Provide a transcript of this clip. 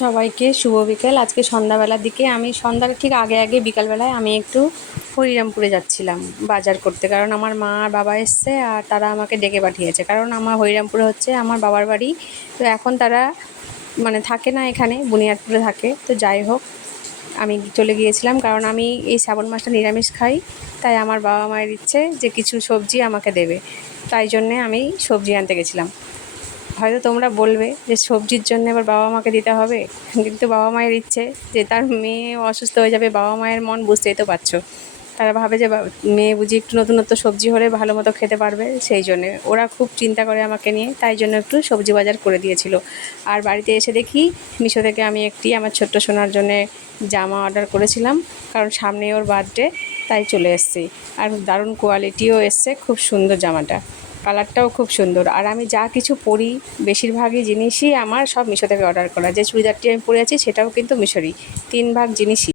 সবাইকে শুভ বিকেল। আজকে সন্ধ্যাবেলার দিকে আমি সন্ধ্যার ঠিক আগে আগে বিকালবেলায় আমি একটু হরিরামপুরে যাচ্ছিলাম বাজার করতে, কারণ আমার মা আর বাবা এসছে আর তারা আমাকে ডেকে পাঠিয়েছে, কারণ আমার হরিরামপুরে হচ্ছে আমার বাবার বাড়ি। তো এখন তারা মানে থাকে না, এখানে বুনিয়াদপুরে থাকে। তো যাই হোক, আমি চলে গিয়েছিলাম, কারণ আমি এই শ্রাবণ মাসটা নিরামিষ খাই। তাই আমার বাবা মায়ের ইচ্ছে যে কিছু সবজি আমাকে দেবে, তাই জন্যে আমি সবজি আনতে গেছিলাম। হয়তো তোমরা বলবে যে সবজির জন্য এবার বাবা মাকে দিতে হবে, কিন্তু বাবা মায়ের ইচ্ছে যে তার মেয়ে অসুস্থ হয়ে যাবে, বাবা মায়ের মন বুঝতেই তো পারছো। তারা ভাবে যে মেয়ে বুঝি একটু নতুনত্ব সবজি হলে ভালো মতো খেতে পারবে, সেই জন্যে ওরা খুব চিন্তা করে আমাকে নিয়ে, তাই জন্য একটু সবজি বাজার করে দিয়েছিল। আর বাড়িতে এসে দেখি মিশো থেকে আমি একটি আমার ছোট্ট সোনার জন্যে জামা অর্ডার করেছিলাম, কারণ সামনে ওর বার্থডে, তাই চলে এসেছি। আর দারুণ কোয়ালিটিও এসছে, খুব সুন্দর জামাটা, কালারটাও খুব সুন্দর। আর আমি যা কিছু পরি বেশিরভাগই জিনিসই আমার সব মিশো থেকে অর্ডার করা। যে চুড়িদারটি আমি পরে আছি সেটাও কিন্তু মিশোরই, 3 ভাগ জিনিসই।